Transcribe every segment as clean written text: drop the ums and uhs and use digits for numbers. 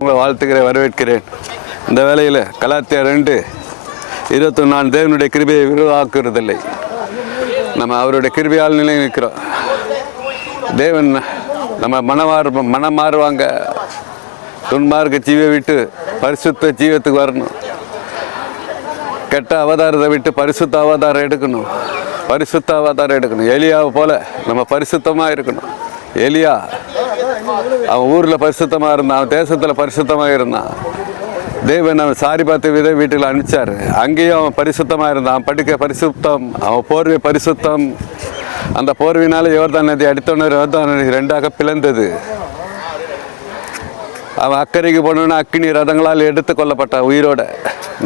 உங்களை வாழ்த்துக்கிறேன், வரவேற்கிறேன். இந்த வேளையில் கலாத்தியர் 2:21 தேவனுடைய கிருபையை விரிவாக்குறதில்லை. நம்ம அவருடைய கிருபையால் நிலை நிற்கிறோம். தேவன் நம்ம மனம் மாறுவாங்க. துன்மார்க்க ஜீவை விட்டு பரிசுத்த ஜீவத்துக்கு வரணும். கெட்ட அவதாரத்தை விட்டு பரிசுத்த அவதாரம் எடுக்கணும். பரிசுத்த அவதாரம் எடுக்கணும். எலியாவை போல நம்ம பரிசுத்தமாக இருக்கணும். எலியா அவன் ஊரில் பரிசுத்தமாக இருந்தான், அவன் தேசத்தில் பரிசுத்தமாக இருந்தான். தேவன் அவன் சாரி பார்த்து வீட்டில் அனுப்பிச்சார். அங்கேயும் அவன் பரிசுத்தமாக இருந்தான். அவன் படுக்க பரிசுத்தம், அவன் போர்வை பரிசுத்தம். அந்த போர்வினால் யோர்தான் நதி அடித்தோன்னு யோர்தான் நதி 2ஆக பிளந்தது. அவன் அக்கறைக்கு போனோன்னா அக்கினி ரதங்களால் எடுத்து கொள்ளப்பட்டான் உயிரோட.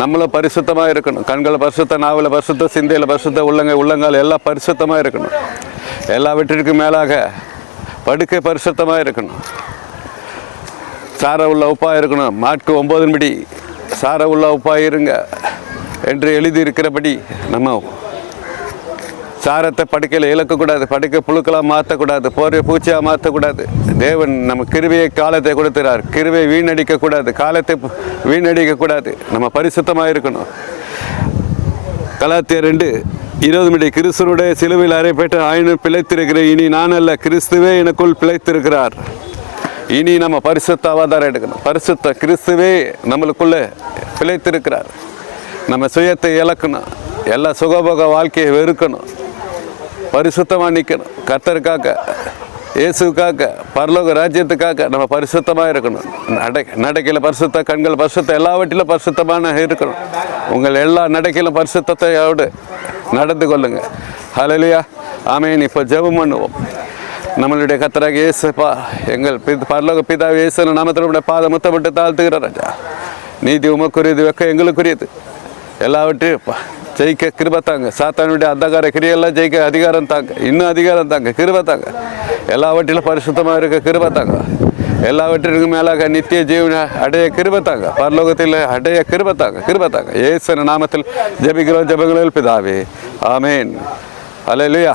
நம்மளும் பரிசுத்தமாக இருக்கணும். கண்களை பரிசுத்த, நாவில் பரிசுத்த, சிந்தையில் பரிசுத்த, உள்ளங்கால் எல்லாம் பரிசுத்தமாக இருக்கணும். எல்லாவற்றிற்கும் மேலாக படுக்கை பரிசுத்தமாக இருக்கணும். சார உள்ள உப்பாக இருக்கணும். மாட்கு 9 சார உள்ள உப்பாக இருங்க என்று எழுதியிருக்கிறபடி நம்ம சாரத்தை படுக்கையில் இழக்கக்கூடாது. படுக்கை புழுக்களாக மாற்றக்கூடாது. போர்வை பூச்சியாக மாற்றக்கூடாது. தேவன் நம்ம கிருபையை காலத்தை கொடுத்துறார். கிருபையை வீணடிக்கக்கூடாது. காலத்தை வீணடிக்கக்கூடாது. நம்ம பரிசுத்தமாக இருக்கணும். கலாத்தியர் 2:20 கிறிஸ்துவனுடைய சிலுவையில் அறையப்பட்டு ஆயினும் பிழைத்திருக்கிறேன். இனி நான் அல்ல, கிறிஸ்துவே எனக்குள் பிழைத்திருக்கிறார். இனி நம்ம பரிசுத்த அவதாரம் எடுக்கணும். பரிசுத்த கிறிஸ்துவே நம்மளுக்குள்ளே பிழைத்திருக்கிறார். நம்ம சுயத்தை இழக்கணும். எல்லா சுகபோக வாழ்க்கையை வெறுக்கணும். பரிசுத்தமாக நிற்கணும். கர்த்தருக்காக, இயேசுக்காக, பரலோக ராஜ்யத்துக்காக நம்ம பரிசுத்தமாக இருக்கணும். நடக்கையில் பரிசுத்த, கண்கள் பரிசுத்த, எல்லாவற்றிலும் பரிசுத்தமான இருக்கணும். உங்கள் எல்லா நடக்கையிலும் பரிசுத்தத்தையோடு நடந்து கொள்ளுங்க. ஹல்லேலூயா, ஆமென். இப்போ ஜெபம் பண்ணுவோம். நம்மளுடைய கர்த்தராக இயேசுப்பா, எங்கள் பரலோக பிதாவே இயேசு நாமத்தினுடைய பாத முத்தப்பட்டு தாழ்த்துகிற ராஜா. நீதி உமக்குரியது, வெக்கம் எங்களுக்குரியது. எல்லாவற்றையும் ஜெயிக்க கிருபை தாங்க. சாத்தானுடைய அந்தகார கிரியெல்லாம் ஜெயிக்க அதிகாரம் தாங்க. இன்னும் அதிகாரம் தாங்க, கிருபை தாங்க. எல்லாவற்றிலும் பரிசுத்தமாக இருக்க கிருபை தாங்க. எல்லாவற்றிற்கும் மேலாக நித்திய ஜீவனை அடைய கிருபை தாங்க. பரலோகத்தில் அடைய கிருபை தாங்க. இயேசு நாமத்தில் ஜெபிக்கிறோம். ஜெபங்களில் பிதாவே, ஆமென். ஹல்லேலூயா.